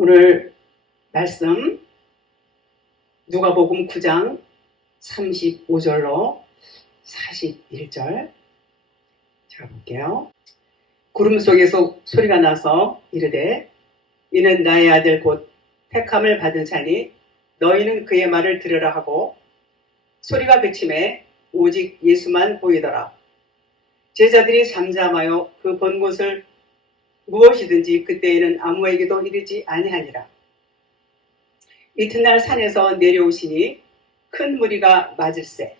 오늘 말씀 누가복음 9장 35절로 41절 제가 볼게요. 구름 속에서 소리가 나서 이르되 이는 나의 아들 곧 택함을 받은 자니 너희는 그의 말을 들으라 하고 소리가 그침에 오직 예수만 보이더라. 제자들이 잠잠하여 그 본 곳을 무엇이든지 그때에는 아무에게도 이르지 아니하니라. 이튿날 산에서 내려오시니 큰 무리가 맞을세.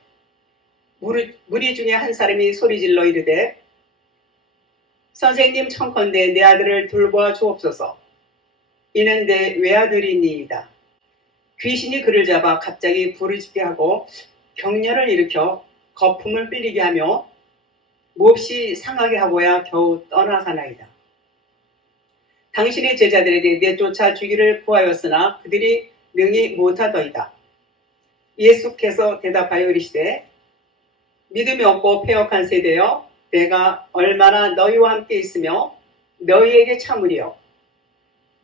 무리 중에 한 사람이 소리질러 이르되 선생님 청컨대 내 아들을 돌보아 주옵소서. 이는 내 외아들이니이다. 귀신이 그를 잡아 갑자기 부르짖게 하고 경련을 일으켜 거품을 흘리게 하며 몹시 상하게 하고야 겨우 떠나가나이다. 당신의 제자들에게 내쫓아 주기를 구하였으나 그들이 능히 못하더이다. 예수께서 대답하여 이르시되 믿음이 없고 패역한 세대여 내가 얼마나 너희와 함께 있으며 너희에게 참으리요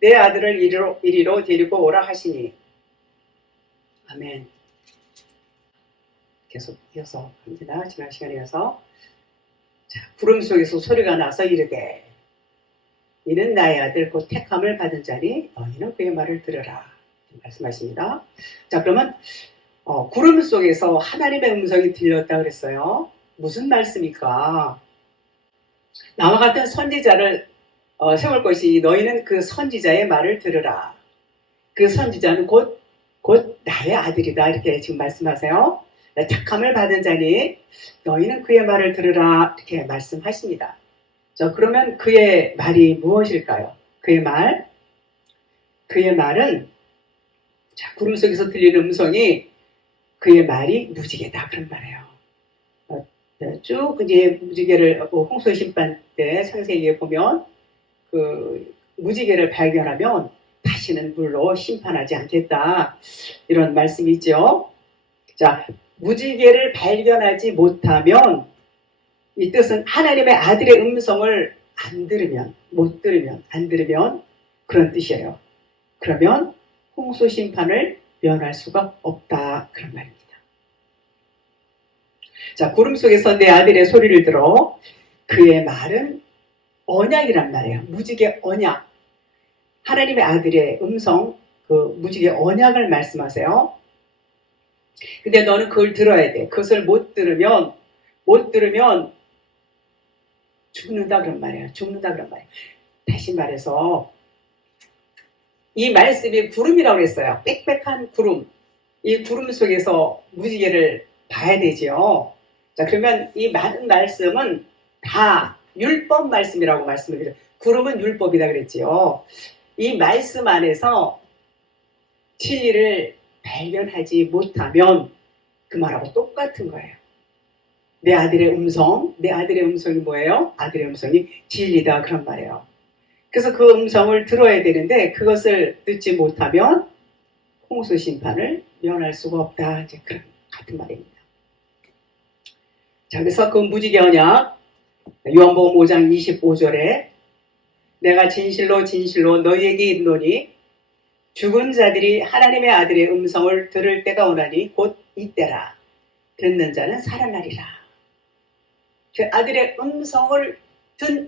내 아들을 이리로 데리고 오라 하시니. 아멘. 계속 이어서 갑니다. 지난 시간에 이어서 구름 속에서 소리가 나서 이르되 이는 나의 아들 곧 택함을 받은 자니 너희는 그의 말을 들으라 말씀하십니다. 자, 그러면 구름 속에서 하나님의 음성이 들렸다 그랬어요. 무슨 말씀입니까? 나와 같은 선지자를 세울 것이 너희는 그 선지자의 말을 들으라. 그 선지자는 곧 나의 아들이다 이렇게 지금 말씀하세요. 택함을 받은 자니 너희는 그의 말을 들으라 이렇게 말씀하십니다. 자, 그러면 그의 말이 무엇일까요? 그의 말은 구름 속에서 들리는 음성이 그의 말이 무지개다 그런 말이에요. 쭉 이제 무지개를 홍수 심판 때 창세기에 보면 그 무지개를 발견하면 다시는 물로 심판하지 않겠다 이런 말씀이 있죠. 자, 무지개를 발견하지 못하면 이 뜻은 하나님의 아들의 음성을 못 들으면 그런 뜻이에요. 그러면 홍수 심판을 면할 수가 없다 그런 말입니다. 자, 구름 속에서 내 아들의 소리를 들어 그의 말은 언약이란 말이에요. 무지개 언약. 하나님의 아들의 음성, 그 무지개 언약을 말씀하세요. 근데 너는 그걸 들어야 돼. 그것을 못 들으면 죽는다 그런 말이에요. 다시 말해서 이 말씀이 구름이라고 했어요. 빽빽한 구름. 이 구름 속에서 무지개를 봐야 되죠. 자, 그러면 이 많은 말씀은 다 율법 말씀이라고 말씀을 드려요. 구름은 율법이다 그랬지요. 이 말씀 안에서 진리를 발견하지 못하면 그 말하고 똑같은 거예요. 내 아들의 음성이 뭐예요? 아들의 음성이 진리다 그런 말이에요. 그래서 그 음성을 들어야 되는데 그것을 듣지 못하면 홍수 심판을 면할 수가 없다. 이제 그런 같은 말입니다. 자, 그래서 그 무지개 언약 요한복음 5장 25절에 내가 진실로 너희에게 이르노니 죽은 자들이 하나님의 아들의 음성을 들을 때가 오나니 곧 이때라. 듣는 자는 살아나리라. 그 아들의 음성을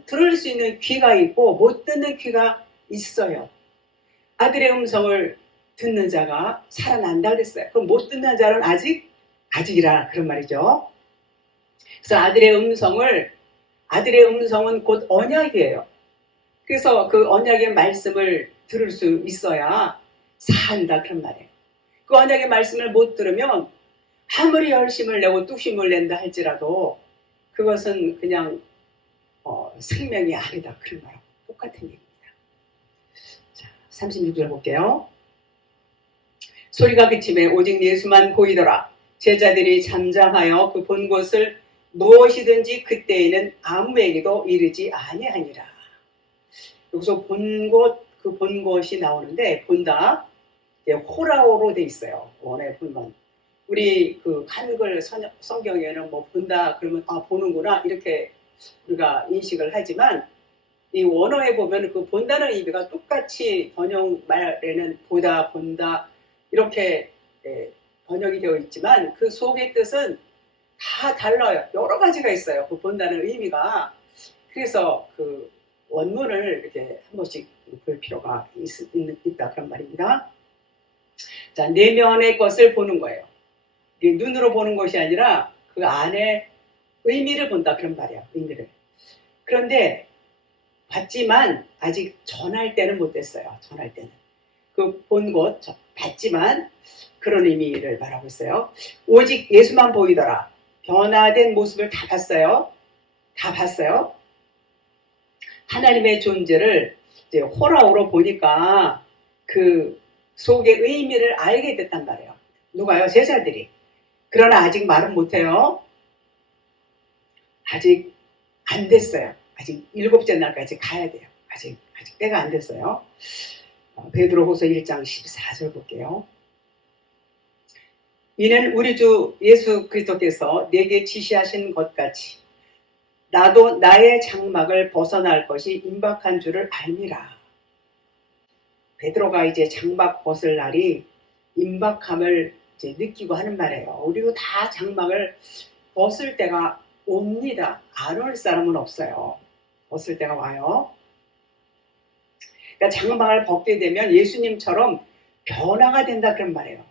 들을 수 있는 귀가 있고 못 듣는 귀가 있어요. 아들의 음성을 듣는 자가 살아난다 그랬어요. 그럼 못 듣는 자는 아직이라 그런 말이죠. 그래서 아들의 음성은 곧 언약이에요. 그래서 그 언약의 말씀을 들을 수 있어야 산다 그런 말이에요. 그 언약의 말씀을 못 들으면 아무리 열심을 내고 뚝심을 낸다 할지라도 그것은 그냥 생명이 아니다 그런 말하고 똑같은 얘기입니다. 자, 36절 볼게요. 소리가 그침에 오직 예수만 보이더라. 제자들이 잠잠하여 그 본 곳을 무엇이든지 그때에는 아무에게도 이르지 아니하니라. 여기서 본 곳이 나오는데 본다 호라오로 돼 있어요. 원에 보면 우리 그 한글 성경에는 뭐 본다 그러면 보는구나 이렇게 우리가 인식을 하지만 이 원어에 보면 그 본다는 의미가 똑같이 번역말에는 보다, 본다 이렇게 번역이 되어 있지만 그 속의 뜻은 다 달라요. 여러 가지가 있어요. 그 본다는 의미가. 그래서 그 원문을 이렇게 한 번씩 볼 필요가 있다 그런 말입니다. 자, 내면의 것을 보는 거예요. 이게 눈으로 보는 것이 아니라 그 안에 의미를 본다 그런 말이야. 의미를. 그런데 봤지만 아직 전할 때는 못 됐어요. 전할 때는. 그 본 것 봤지만 그런 의미를 말하고 있어요. 오직 예수만 보이더라. 변화된 모습을 다 봤어요. 다 봤어요. 하나님의 존재를 이제 호라우로 보니까 그 속의 의미를 알게 됐단 말이에요. 누가요? 제자들이. 그러나 아직 말은 못해요. 아직 안 됐어요. 아직 7째 날까지 가야 돼요. 아직 때가 안 됐어요. 베드로후서 1장 14절 볼게요. 이는 우리 주 예수 그리스도께서 내게 지시하신 것 같이 나도 나의 장막을 벗어날 것이 임박한 줄을 알미라. 베드로가 이제 장막 벗을 날이 임박함을 이제 느끼고 하는 말이에요. 우리도 다 장막을 벗을 때가 옵니다. 안 올 사람은 없어요. 벗을 때가 와요. 그러니까 장막을 벗게 되면 예수님처럼 변화가 된다 그런 말이에요.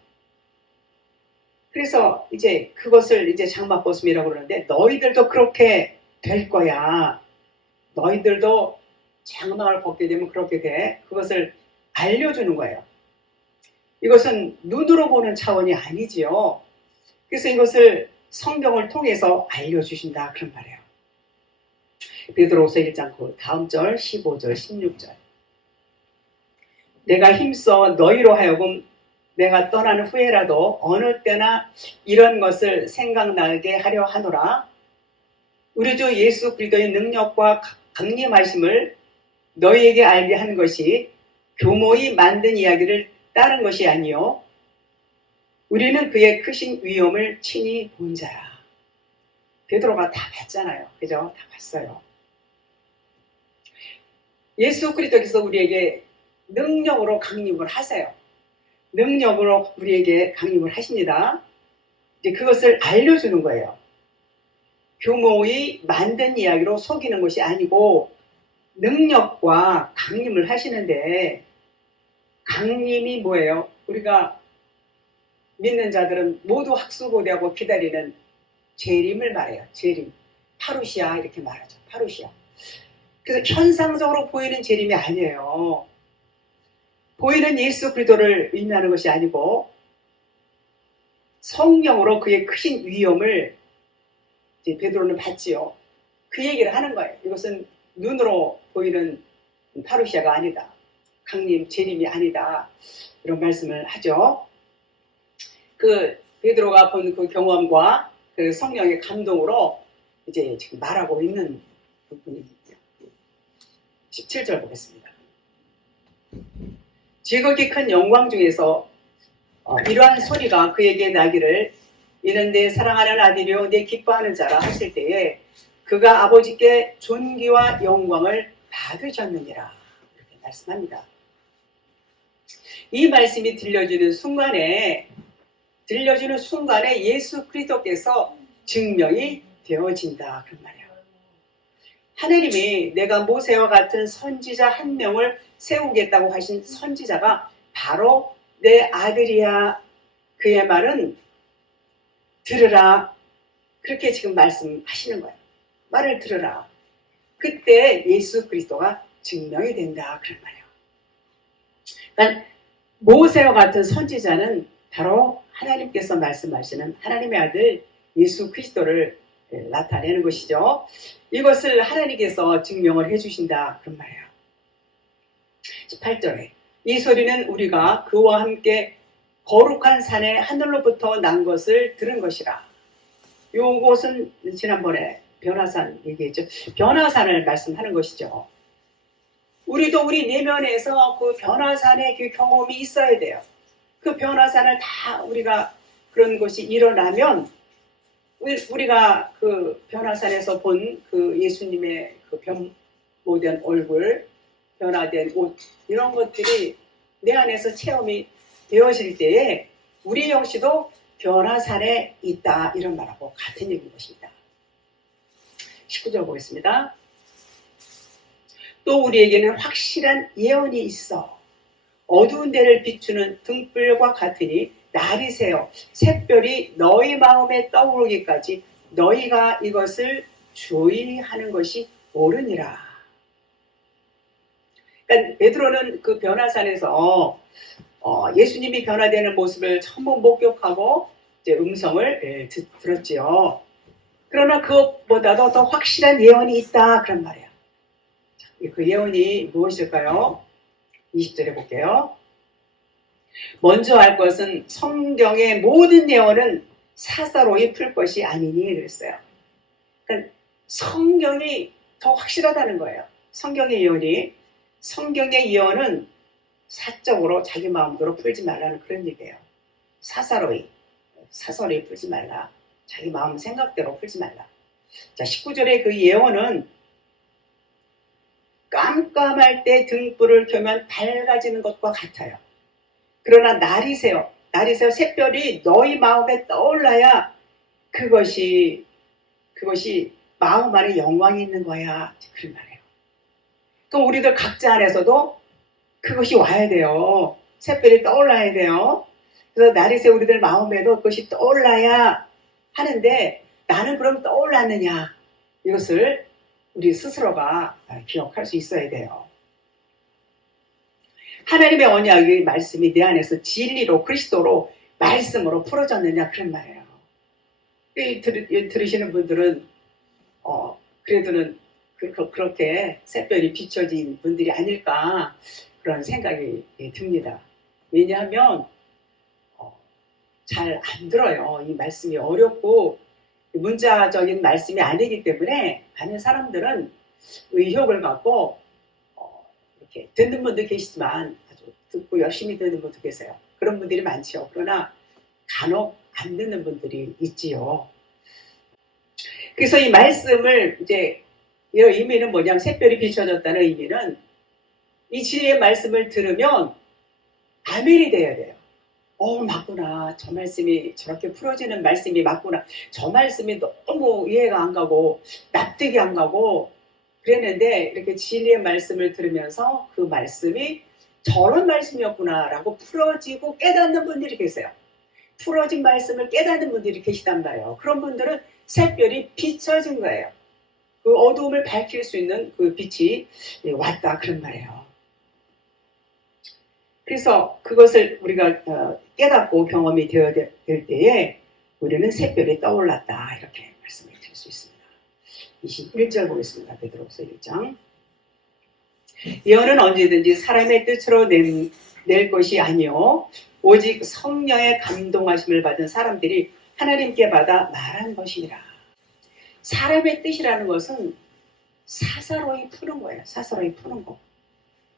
그래서 이제 그것을 이제 장막 벗음이라고 그러는데 너희들도 그렇게 될 거야. 너희들도 장막을 벗게 되면 그렇게 돼. 그것을 알려주는 거예요. 이것은 눈으로 보는 차원이 아니지요. 그래서 이것을 성경을 통해서 알려주신다 그런 말이에요. 베드로후서 1장 그 다음 절 15절 16절 내가 힘써 너희로 하여금 내가 떠난 후에라도 어느 때나 이런 것을 생각나게 하려 하노라. 우리 주 예수 그리스도의 능력과 강림하심을 너희에게 알게 하는 것이 교모히 만든 이야기를 따른 것이 아니요 우리는 그의 크신 위엄을 친히 본 자라. 베드로가 다 봤잖아요. 그죠? 다 봤어요. 예수 그리스도께서 우리에게 능력으로 강림을 하세요. 능력으로 우리에게 강림을 하십니다. 이제 그것을 알려주는 거예요. 교모의 만든 이야기로 속이는 것이 아니고 능력과 강림을 하시는데 강림이 뭐예요? 우리가 믿는 자들은 모두 학수고대하고 기다리는 재림을 말해요. 재림. 파루시아 이렇게 말하죠. 파루시아. 그래서 현상적으로 보이는 재림이 아니에요. 보이는 예수 그리스도를 의미하는 것이 아니고 성령으로 그의 크신 위엄을 이제 베드로는 봤지요. 그 얘기를 하는 거예요. 이것은 눈으로 보이는 파루시아가 아니다. 강림, 재림이 아니다. 이런 말씀을 하죠. 그 베드로가 본 그 경험과 그 성령의 감동으로 이제 지금 말하고 있는 부분입니다. 17절 보겠습니다. 지극히 큰 영광 중에서 이러한 소리가 그에게 나기를 이는 내 사랑하는 아들이요 내 기뻐하는 자라 하실 때에 그가 아버지께 존귀와 영광을 받으셨느니라 이렇게 말씀합니다. 이 말씀이 들려주는 순간에 예수 그리스도께서 증명이 되어진다 그런 말이에요. 하나님이 내가 모세와 같은 선지자 한 명을 세우겠다고 하신 선지자가 바로 내 아들이야. 그의 말은 들으라. 그렇게 지금 말씀하시는 거예요. 말을 들으라. 그때 예수 그리스도가 증명이 된다 그런 말이에요. 그러니까 모세와 같은 선지자는 바로 하나님께서 말씀하시는 하나님의 아들 예수 그리스도를 나타내는 것이죠. 이것을 하나님께서 증명을 해주신다 그런 말이에요. 18절에 이 소리는 우리가 그와 함께 거룩한 산에 하늘로부터 난 것을 들은 것이라. 요것은 지난번에 변화산 얘기했죠. 변화산을 말씀하는 것이죠. 우리도 우리 내면에서 그 변화산의 그 경험이 있어야 돼요. 그 변화산을 다 우리가 그런 것이 일어나면 우리가 그 변화산에서 본 그 예수님의 그 모든 얼굴, 변화된 옷, 이런 것들이 내 안에서 체험이 되어질 때에 우리 역시도 변화산에 있다, 이런 말하고 같은 얘기인 것입니다. 19절 보겠습니다. 또 우리에게는 확실한 예언이 있어. 어두운 데를 비추는 등불과 같으니 날이 새어 샛별이 너희 마음에 떠오르기까지 너희가 이것을 주의하는 것이 옳으니라. 그러니까 베드로는 그 변화산에서 예수님이 변화되는 모습을 처음 목격하고 이제 음성을 들었지요. 그러나 그것보다도 더 확실한 예언이 있다, 그런 말이에요. 그 예언이 무엇일까요? 20절에 볼게요. 먼저 알 것은 성경의 모든 예언은 사사로이 풀 것이 아니니 그랬어요. 그러니까 성경이 더 확실하다는 거예요. 성경의 예언은 사적으로 자기 마음대로 풀지 말라는 그런 얘기예요. 사사로이 풀지 말라. 자기 마음 생각대로 풀지 말라. 자, 19절의 그 예언은 깜깜할 때 등불을 켜면 밝아지는 것과 같아요. 그러나 날이 새어 샛별이 너희 마음에 떠올라야 그것이 마음 안에 영광이 있는 거야, 그런 말이에요. 그럼 우리들 각자 안에서도 그것이 와야 돼요. 샛별이 떠올라야 돼요. 그래서 날이 새어 우리들 마음에도 그것이 떠올라야 하는데, 나는 그럼 떠올랐느냐, 이것을 우리 스스로가 기억할 수 있어야 돼요. 하나님의 언약의 말씀이 내 안에서 진리로, 그리스도로, 말씀으로 풀어졌느냐, 그런 말이에요. 들으시는 분들은 그래도는 그렇게 샛별이 비춰진 분들이 아닐까, 그런 생각이 듭니다. 왜냐하면 잘 안 들어요. 이 말씀이 어렵고 문자적인 말씀이 아니기 때문에 많은 사람들은 의욕을 갖고 이렇게 듣는 분도 계시지만 아주 듣고 열심히 듣는 분도 계세요. 그런 분들이 많죠. 그러나 간혹 안 듣는 분들이 있지요. 그래서 이 말씀을 이제 이 의미는 뭐냐면, 샛별이 비춰졌다는 의미는 이 진리의 말씀을 들으면 아멘이 돼야 돼요. 맞구나. 저 말씀이 저렇게 풀어지는 말씀이 맞구나. 저 말씀이 너무 이해가 안 가고 납득이 안 가고 그랬는데, 이렇게 진리의 말씀을 들으면서 그 말씀이 저런 말씀이었구나 라고 풀어지고 깨닫는 분들이 계세요. 풀어진 말씀을 깨닫는 분들이 계시단 말이에요. 그런 분들은 샛별이 비춰진 거예요. 그 어두움을 밝힐 수 있는 그 빛이 왔다, 그런 말이에요. 그래서 그것을 우리가 깨닫고 경험이 되어야 될 때에 우리는 샛별이 떠올랐다, 이렇게 말씀을 드릴 수 있습니다. 21절 보겠습니다. 베드로후서 1장. 예언은 언제든지 사람의 뜻으로 낼 것이 아니요 오직 성령의 감동하심을 받은 사람들이 하나님께 받아 말한 것이니라. 사람의 뜻이라는 것은 사사로이 푸는 거예요. 사사로이 푸는 거.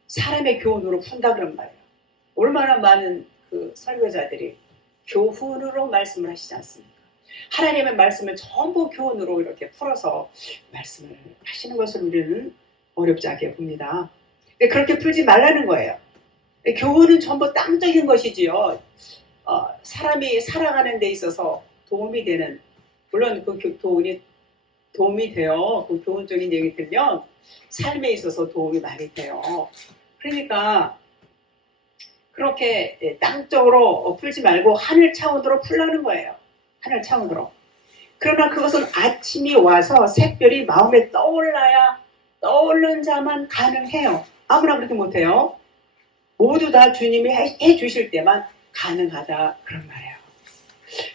사람의 교훈으로 푼다, 그런 말이에요. 얼마나 많은 그 설교자들이 교훈으로 말씀을 하시지 않습니까? 하나님의 말씀을 전부 교훈으로 이렇게 풀어서 말씀을 하시는 것을 우리는 어렵지 않게 봅니다. 근데 그렇게 풀지 말라는 거예요. 교훈은 전부 땅적인 것이지요. 사람이 살아가는 데 있어서 도움이 되는, 물론 그 교훈이 도움이 돼요. 그 교훈적인 얘기 들면 삶에 있어서 도움이 많이 돼요. 그러니까 그렇게 땅적으로 풀지 말고 하늘 차원으로 풀라는 거예요. 하늘 차원으로. 그러나 그것은 아침이 와서 샛별이 마음에 떠올라야 떠오른 자만 가능해요. 아무나 그렇게 못해요. 모두 다 주님이 해주실 때만 가능하다, 그런 말이에요.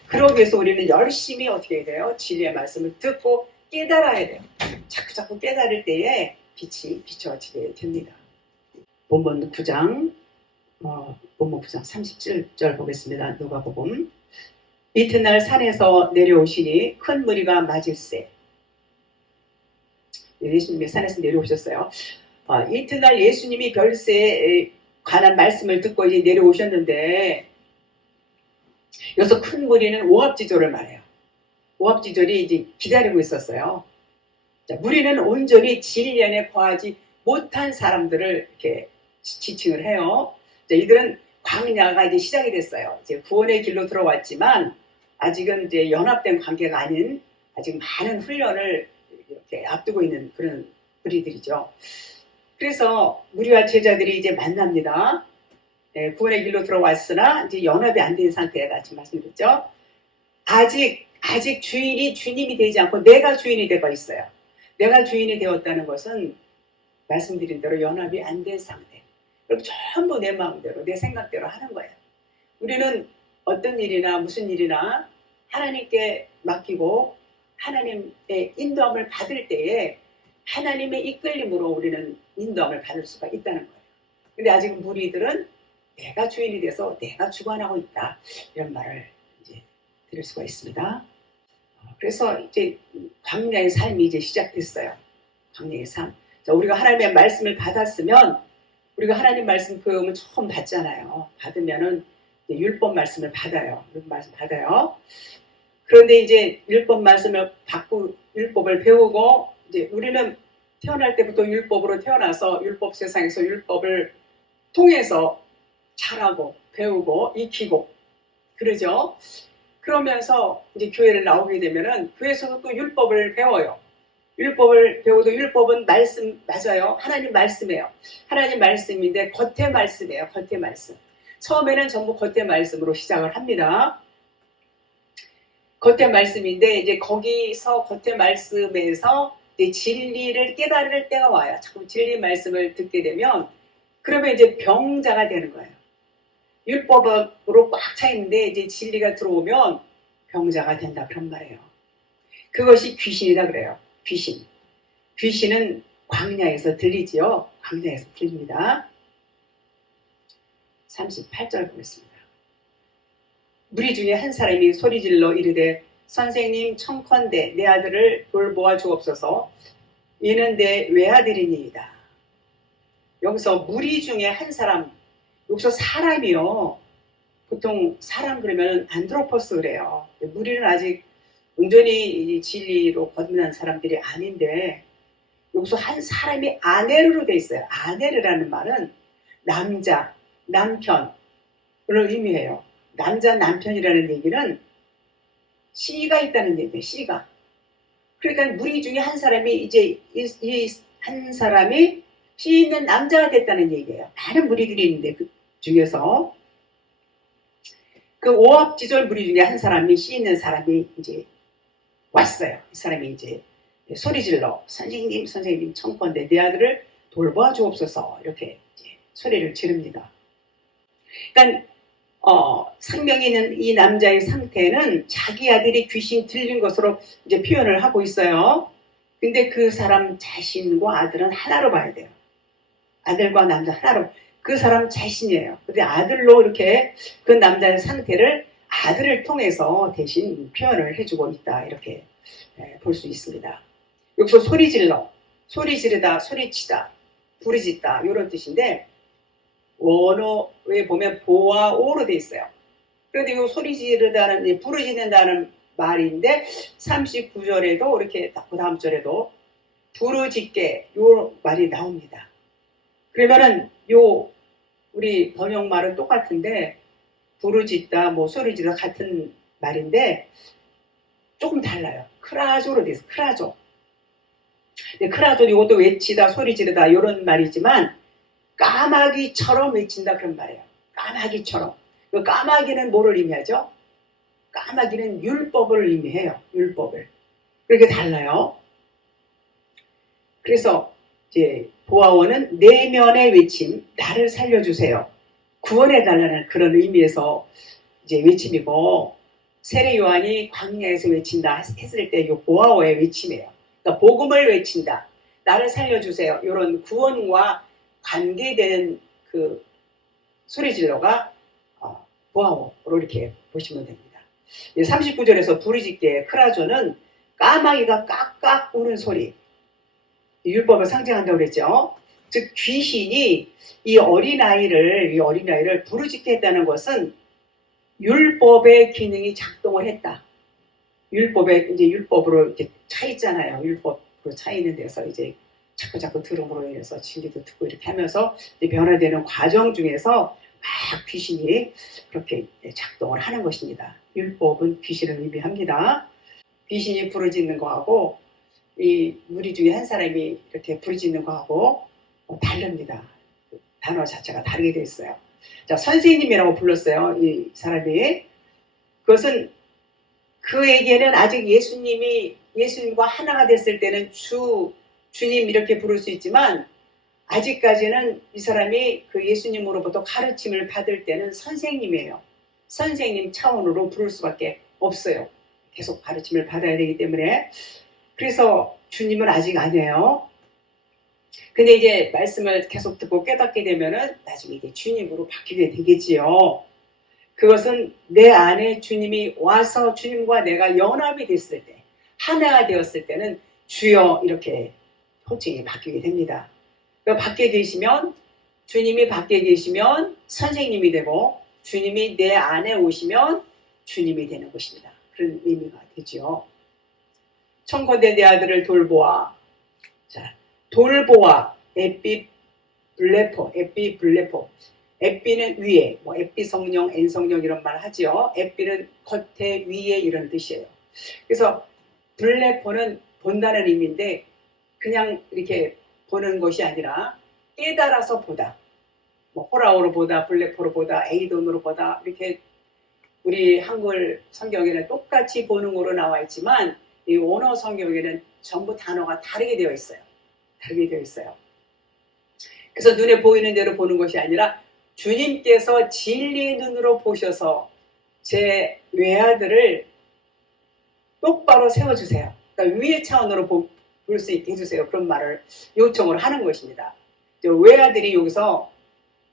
그러기 위해서 우리는 열심히 어떻게 해야 돼요? 진리의 말씀을 듣고 깨달아야 돼요. 자꾸 깨달을 때에 빛이 비춰지게 됩니다. 본문 9장 37절 보겠습니다. 누가복음. 이튿날 산에서 내려오시니 큰 무리가 맞을세. 예수님이 산에서 내려오셨어요. 이튿날 예수님이 별세에 관한 말씀을 듣고 이제 내려오셨는데, 여기서 큰 무리는 오합지졸을 말해요. 오합지졸이 이제 기다리고 있었어요. 자, 무리는 온전히 진리 안에 거하지 못한 사람들을 이렇게 지칭을 해요. 자, 이들은 광야가 이제 시작이 됐어요. 이제 구원의 길로 들어왔지만 아직은 이제 연합된 관계가 아닌 아직 많은 훈련을 이렇게 앞두고 있는 그런 무리들이죠. 그래서 무리와 제자들이 이제 만납니다. 구원의 길로 들어왔으나 이제 연합이 안 된 상태다 지금 말씀드렸죠. 아직 주인이 주님이 되지 않고 내가 주인이 되고 있어요. 내가 주인이 되었다는 것은 말씀드린 대로 연합이 안 된 상태. 그럼 전부 내 마음대로 내 생각대로 하는 거예요. 우리는 어떤 일이나 무슨 일이나 하나님께 맡기고 하나님의 인도함을 받을 때에 하나님의 이끌림으로 우리는 인도함을 받을 수가 있다는 거예요. 근데 아직 무리들은 내가 주인이 돼서 내가 주관하고 있다. 이런 말을 이제 들을 수가 있습니다. 그래서 이제 광야의 삶이 이제 시작됐어요. 광야의 삶. 자, 우리가 하나님의 말씀을 받았으면 우리가 하나님 말씀 교육을 처음 받잖아요. 받으면은 율법 말씀을 받아요. 율법 말씀 받아요. 그런데 이제 율법 말씀을 받고 율법을 배우고 이제 우리는 태어날 때부터 율법으로 태어나서 율법 세상에서 율법을 통해서 잘하고 배우고 익히고 그러죠. 그러면서 이제 교회를 나오게 되면은 교회에서도 또 율법을 배워요. 율법을 배워도 율법은 말씀 맞아요. 하나님 말씀이에요. 하나님 말씀인데 겉의 말씀이에요. 겉의 말씀. 처음에는 전부 겉의 말씀으로 시작을 합니다. 겉의 말씀인데 이제 거기서 겉의 말씀에서 이제 진리를 깨달을 때가 와요. 자꾸 진리 말씀을 듣게 되면 그러면 이제 병자가 되는 거예요. 율법으로 꽉 차 있는데 이제 진리가 들어오면 병자가 된다 그런 말이에요. 그것이 귀신이다 그래요. 귀신. 귀신은 광야에서 들리지요. 광야에서 들립니다. 38절 보겠습니다. 무리 중에 한 사람이 소리질러 이르되 선생님 청컨대 내 아들을 돌보아 주옵소서. 이는 내 외아들이니이다. 여기서 무리 중에 한 사람, 여기서 사람이요. 보통 사람 그러면 안드로포스 그래요. 무리는 아직 온전히 진리로 거듭난 사람들이 아닌데 여기서 한 사람이 아네르로 돼 있어요. 아네르라는 말은 남자, 남편을 의미해요. 남자, 남편이라는 얘기는 씨가 있다는 얘기예요. 씨가. 그러니까 무리 중에 한 사람이 이제 이 한 사람이 씨 있는 남자가 됐다는 얘기예요. 많은 무리들이 있는데 그 중에서 그 오합지졸 무리 중에 한 사람이 씨 있는 사람이 이제 왔어요. 이 사람이 이제 소리질러 선생님 청컨대 내 아들을 돌봐 주옵소서 이렇게 이제 소리를 지릅니다. 그러니까 생명이 있는 이 남자의 상태는 자기 아들이 귀신 들린 것으로 이제 표현을 하고 있어요. 근데 그 사람 자신과 아들은 하나로 봐야 돼요. 아들과 남자 하나로. 그 사람 자신이에요. 근데 아들로 이렇게 그 남자의 상태를 아들을 통해서 대신 표현을 해주고 있다. 이렇게 볼 수 있습니다. 여기서 소리질러, 소리 지르다, 소리치다, 부르짖다 이런 뜻인데 원어에 보면 보와 오로 돼 있어요. 그런데 이 소리 지르다는 부르짖는다는 말인데 39절에도 이렇게 그 다음 절에도 부르짖게 요 말이 나옵니다. 그러면은 요 우리 번역말은 똑같은데 부르짖다 뭐 소리지다 같은 말인데 조금 달라요. 크라조로 돼 있어요. 크라조. 크라조 이것도 외치다 소리 지르다 이런 말이지만 까마귀처럼 외친다 그런 말이에요. 까마귀처럼. 그 까마귀는 뭐를 의미하죠? 까마귀는 율법을 의미해요. 율법을. 그렇게 달라요. 그래서 이제 보아원은 내면의 외침, 나를 살려주세요. 구원해달라는 그런 의미에서 이제 외침이고 세례 요한이 광야에서 외친다 했을 때 이 보아오의 외침이에요. 그러니까 복음을 외친다. 나를 살려주세요. 이런 구원과 관계되는 그 소리질러가 보아오로 이렇게 보시면 됩니다. 39절에서 부르짖게 크라조는 까마귀가 깍깍 우는 소리. 율법을 상징한다고 그랬죠. 즉 귀신이 이 어린아이를 부르짖게 했다는 것은 율법의 기능이 작동을 했다. 율법에 이제 율법으로 이렇게 차 있잖아요. 율법 차 있는 데서 이제 자꾸 들음으로 인해서 진리도 듣고 이렇게 하면서 변화되는 과정 중에서 막 귀신이 그렇게 작동을 하는 것입니다. 율법은 귀신을 의미합니다. 귀신이 부르짖는 거하고 이 무리 중에 한 사람이 이렇게 부르짖는 거하고 다릅니다. 단어 자체가 다르게 되어 있어요. 자, 선생님이라고 불렀어요. 이 사람이. 그것은 그에게는 아직 예수님과 하나가 됐을 때는 주님 이렇게 부를 수 있지만 아직까지는 이 사람이 그 예수님으로부터 가르침을 받을 때는 선생님이에요. 선생님 차원으로 부를 수밖에 없어요. 계속 가르침을 받아야 되기 때문에. 그래서 주님은 아직 아니에요. 근데 이제 말씀을 계속 듣고 깨닫게 되면은 나중에 이제 주님으로 바뀌게 되겠지요. 그것은 내 안에 주님이 와서 주님과 내가 연합이 됐을 때, 하나가 되었을 때는 주여 이렇게 호칭이 바뀌게 됩니다. 그러니까 밖에 계시면, 주님이 밖에 계시면 선생님이 되고, 주님이 내 안에 오시면 주님이 되는 것입니다. 그런 의미가 되죠. 청컨대 내 아들을 돌보아. 자, 돌보아, 에피블레포. 에피는 위에, 뭐 에피 성령, N 성령 이런 말 하지요. 에피는 겉에, 위에 이런 뜻이에요. 그래서 블레포는 본다는 의미인데 그냥 이렇게 보는 것이 아니라 깨달아서 보다. 뭐 호라오로 보다, 블레포로 보다, 에이돈으로 보다 이렇게 우리 한글 성경에는 똑같이 보는 거로 나와 있지만 이 원어 성경에는 전부 단어가 다르게 되어 있어요. 다르게 되어 있어요. 그래서 눈에 보이는 대로 보는 것이 아니라 주님께서 진리의 눈으로 보셔서 제 외아들을 똑바로 세워주세요. 그러니까 위의 차원으로 볼 수 있게 해주세요. 그런 말을 요청을 하는 것입니다. 외아들이 여기서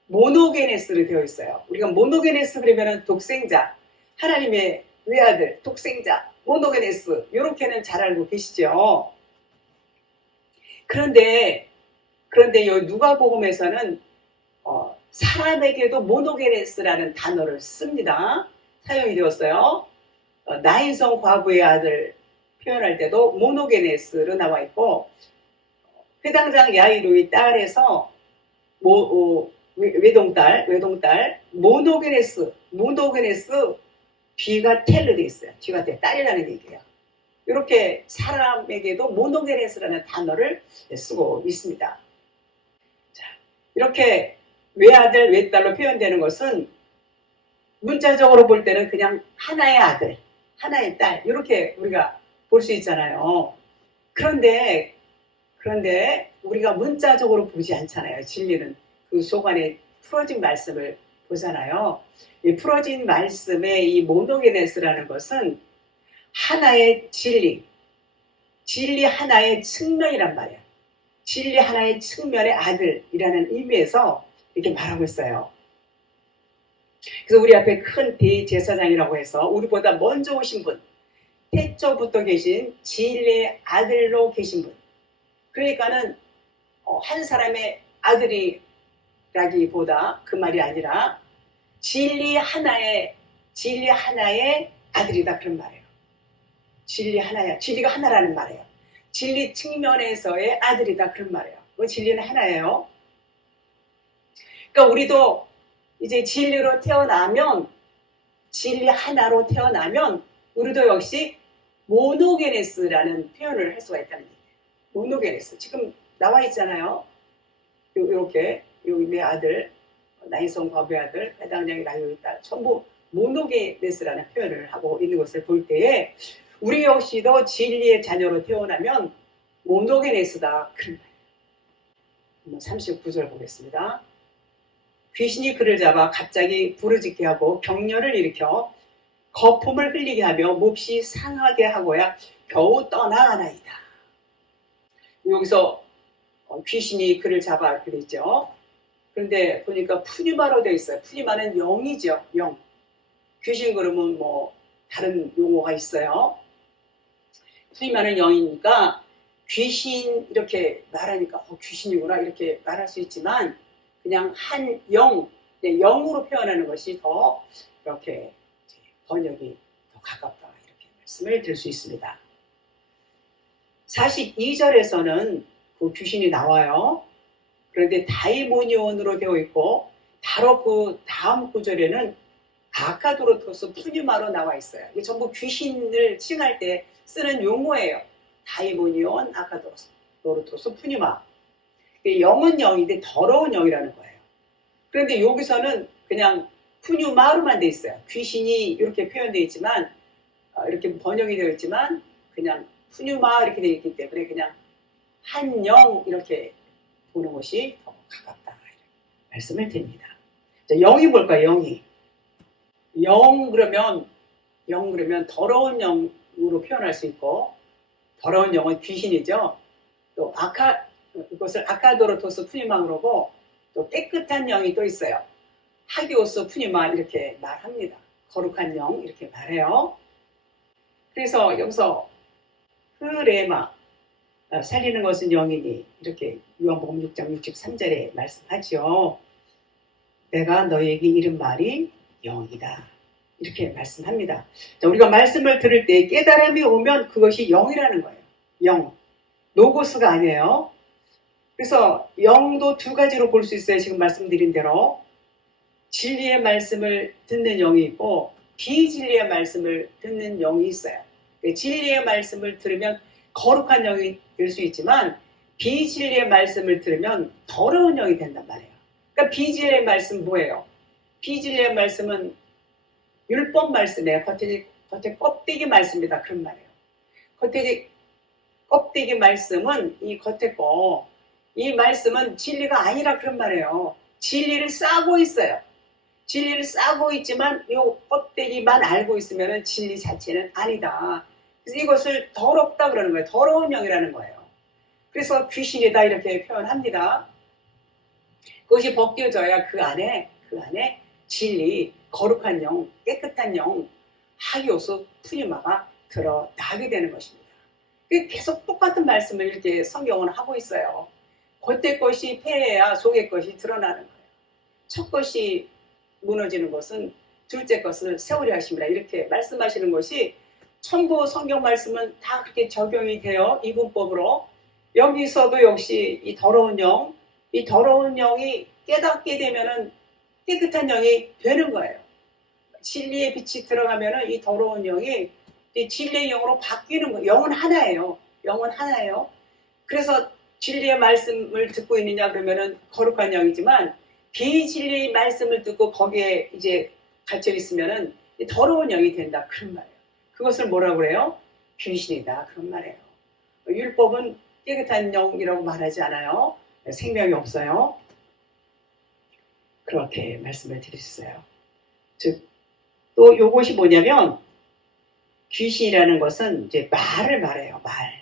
모노게네스로 되어 있어요. 우리가 모노게네스 그러면 독생자, 하나님의 외아들, 독생자, 모노게네스 이렇게는 잘 알고 계시죠. 그런데 이 누가복음에서는 사람에게도 모노게네스라는 단어를 씁니다. 사용이 되었어요. 나인성 과부의 아들 표현할 때도 모노게네스로 나와 있고 회당장 야이로의 딸에서 외동딸 모노게네스 뒤가 텔로 되어 있어요. 뒤가 딸이라는 얘기예요. 이렇게 사람에게도 모노게네스라는 단어를 쓰고 있습니다. 자, 이렇게 외아들, 외딸로 표현되는 것은 문자적으로 볼 때는 그냥 하나의 아들, 하나의 딸 이렇게 우리가 볼 수 있잖아요. 그런데 우리가 문자적으로 보지 않잖아요. 진리는 그 속안에 풀어진 말씀을 보잖아요. 이 풀어진 말씀의 이 모노게네스라는 것은 하나의 진리 하나의 측면이란 말이에요. 진리 하나의 측면의 아들이라는 의미에서 이렇게 말하고 있어요. 그래서 우리 앞에 큰 대제사장이라고 해서 우리보다 먼저 오신 분, 태초부터 계신 진리의 아들로 계신 분. 그러니까는 한 사람의 아들이라기보다 그 말이 아니라 진리 하나의 아들이다 그런 말이에요. 진리가 하나라는 말이에요. 진리 측면에서의 아들이다 그런 말이에요. 그 진리는 하나예요. 그러니까 우리도 이제 진리로 태어나면 진리 하나로 태어나면 우리도 역시 모노게네스라는 표현을 할 수가 있다는 얘기예요. 모노게네스 지금 나와 있잖아요. 이렇게 여기 내 아들 나인성 과부의 아들 회당장의 라요의 딸 전부 모노게네스라는 표현을 하고 있는 것을 볼 때에 우리 역시도 진리의 자녀로 태어나면 모노게네스다. 39절 보겠습니다. 귀신이 그를 잡아 갑자기 부르짖게 하고 격렬을 일으켜 거품을 흘리게 하며 몹시 상하게 하고야 겨우 떠나가나이다. 여기서 귀신이 그를 잡아 그랬죠. 그런데 보니까 푸니마로 되어 있어요. 푸니마는 영이죠. 영. 귀신 그러면 뭐 다른 용어가 있어요. 푸니마는 영이니까 귀신 이렇게 말하니까 귀신이구나 이렇게 말할 수 있지만 그냥 한 영, 영으로 표현하는 것이 더 이렇게 번역이 더 가깝다 이렇게 말씀을 드릴 수 있습니다. 42절에서는 그 귀신이 나와요. 그런데 다이모니온으로 되어 있고 바로 그 다음 구절에는 아카도로토스 푸뉴마로 나와 있어요. 이게 전부 귀신을 칭할 때 쓰는 용어예요. 다이모니온, 아카도로토스 푸뉴마. 영은 영인데 더러운 영이라는 거예요. 그런데 여기서는 그냥 푸뉴마로만 돼 있어요. 귀신이 이렇게 표현되어 있지만 이렇게 번역이 되어 있지만 그냥 푸뉴마 이렇게 되어 있기 때문에 그냥 한영 이렇게 보는 것이 더 가깝다 말씀을 드립니다. 자, 영이 뭘까요? 영이 영 그러면 더러운 영으로 표현할 수 있고 더러운 영은 귀신이죠. 또 이것을 아카도로토스 푸니마 그러고 또 깨끗한 영이 또 있어요. 하기오스 푸니마 이렇게 말합니다. 거룩한 영 이렇게 말해요. 그래서 여기서 흐레마 살리는 것은 영이니 이렇게 요한복음 6장 63절에 말씀하죠. 내가 너에게 이른 말이 영이다. 이렇게 말씀합니다. 자, 우리가 말씀을 들을 때 깨달음이 오면 그것이 영이라는 거예요. 영. 노고스가 아니에요. 그래서 영도 두 가지로 볼 수 있어요. 지금 말씀드린 대로. 진리의 말씀을 듣는 영이 있고 비진리의 말씀을 듣는 영이 있어요. 진리의 말씀을 들으면 거룩한 영이 될 수 있지만 비진리의 말씀을 들으면 더러운 영이 된단 말이에요. 그러니까 비진리의 말씀 뭐예요? 비진리의 말씀은 율법 말씀이에요. 겉에 껍데기 말씀이다. 그런 말이에요. 껍데기 말씀은 이 겉에 이 말씀은 진리가 아니라 그런 말이에요. 진리를 싸고 있어요. 진리를 싸고 있지만 이 껍데기만 알고 있으면 진리 자체는 아니다. 그래서 이것을 더럽다 그러는 거예요. 더러운 영이라는 거예요. 그래서 귀신이다 이렇게 표현합니다. 그것이 벗겨져야 그 안에 진리, 거룩한 영, 깨끗한 영, 하기오스 푸니마가 드러나게 되는 것입니다. 계속 똑같은 말씀을 이렇게 성경은 하고 있어요. 겉의 것이 폐해야 속의 것이 드러나는 거예요. 첫 것이 무너지는 것은 둘째 것을 세우려 하십니다. 이렇게 말씀하시는 것이 전부 성경 말씀은 다 그렇게 적용이 돼요. 이분법으로. 여기서도 역시 이 더러운 영이 깨닫게 되면은 깨끗한 영이 되는 거예요. 진리의 빛이 들어가면은 이 더러운 영이 진리의 영으로 바뀌는 거예요. 영은 하나예요. 그래서 진리의 말씀을 듣고 있느냐 그러면은 거룩한 영이지만 비진리의 말씀을 듣고 거기에 이제 갇혀 있으면은 더러운 영이 된다. 그런 말이에요. 그것을 뭐라고 그래요? 귀신이다. 그런 말이에요. 율법은 깨끗한 영이라고 말하지 않아요. 생명이 없어요. 그렇게 말씀을 드렸어요. 즉, 또 요것이 뭐냐면 귀신이라는 것은 이제 말을 말해요. 말.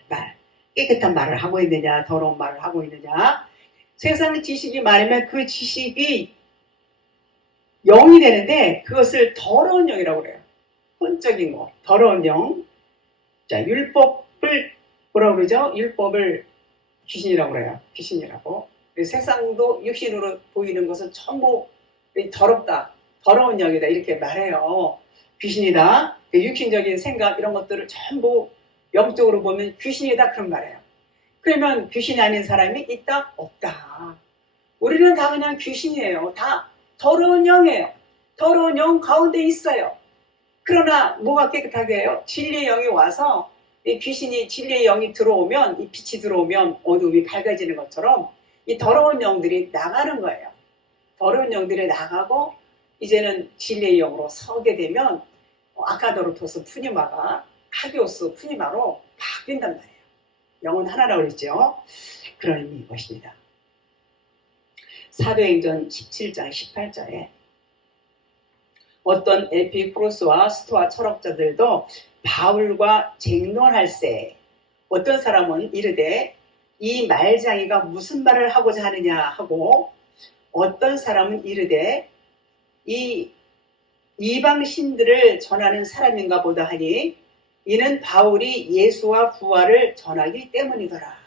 깨끗한 말을 하고 있느냐, 더러운 말을 하고 있느냐. 세상 지식이 많으면 그 지식이 영이 되는데 그것을 더러운 영이라고 그래요. 혼적인 거, 더러운 영. 자, 율법을 뭐라고 그러죠? 율법을 귀신이라고 그래요. 귀신이라고. 세상도 육신으로 보이는 것은 전부 더럽다, 더러운 영이다 이렇게 말해요. 귀신이다. 육신적인 생각 이런 것들을 전부 영적으로 보면 귀신이다 그런 말이에요. 그러면 귀신이 아닌 사람이 있다? 없다. 우리는 다 그냥 귀신이에요. 다 더러운 영이에요. 더러운 영 가운데 있어요. 그러나 뭐가 깨끗하게 해요? 진리의 영이 와서 이 귀신이 진리의 영이 들어오면 이 빛이 들어오면 어둠이 밝아지는 것처럼 이 더러운 영들이 나가는 거예요. 더러운 영들이 나가고 이제는 진리의 영으로 서게 되면 아카도로토스 푸니마가 하기오스 푸니마로 바뀐단 말이에요. 영은 하나라고 그랬죠. 그런 의미인 것입니다. 사도행전 17장 18절에 어떤 에피쿠로스와 스토아 철학자들도 바울과 쟁론할세 어떤 사람은 이르되 이 말장이가 무슨 말을 하고자 하느냐 하고 어떤 사람은 이르되 이 이방 신들을 전하는 사람인가 보다 하니 이는 바울이 예수와 부활을 전하기 때문이더라.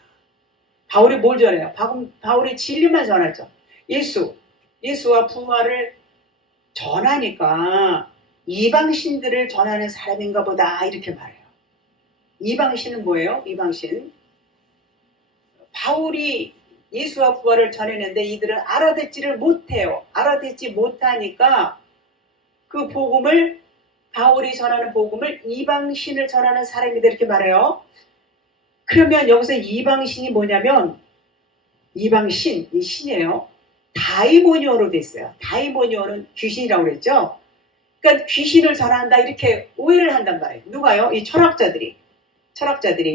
바울이 뭘 전해요? 바울이 진리만 전하죠. 예수와 부활을 전하니까 이방신들을 전하는 사람인가 보다 이렇게 말해요. 이방신은 뭐예요? 이방신 바울이 예수와 부활을 전했는데 이들은 알아듣지를 못해요. 알아듣지 못하니까 그 복음을, 바울이 전하는 복음을 이방신을 전하는 사람이다 이렇게 말해요. 그러면 여기서 이방신이 뭐냐면 이방신, 이 신이에요. 다이모니오로 돼 있어요. 다이모니오는 귀신이라고 그랬죠. 그러니까 귀신을 전한다 이렇게 오해를 한단 말이에요. 누가요? 이 철학자들이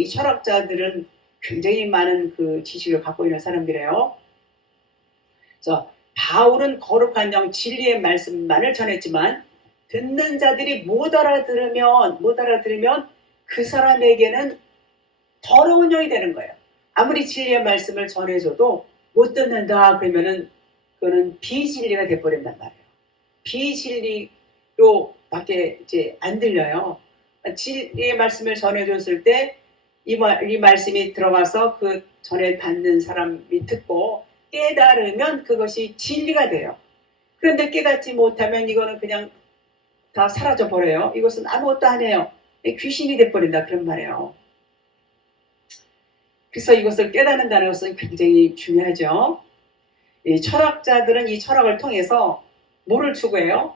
이 철학자들은 굉장히 많은 그 지식을 갖고 있는 사람들이에요. 그래서 바울은 거룩한 영 진리의 말씀만을 전했지만 듣는 자들이 못 알아들으면 그 사람에게는 더러운 영이 되는 거예요. 아무리 진리의 말씀을 전해줘도 못 듣는다 그러면은 그거는 비진리가 돼버린단 말이에요. 비진리로밖에 이제 안 들려요. 진리의 말씀을 전해줬을 때 이 말씀이 들어가서 그 전에 받는 사람이 듣고 깨달으면 그것이 진리가 돼요. 그런데 깨닫지 못하면 이거는 그냥 다 사라져 버려요. 이것은 아무것도 안 해요. 귀신이 돼버린다 그런 말이에요. 그래서 이것을 깨닫는다는 것은 굉장히 중요하죠. 이 철학자들은 이 철학을 통해서 뭐를 추구해요?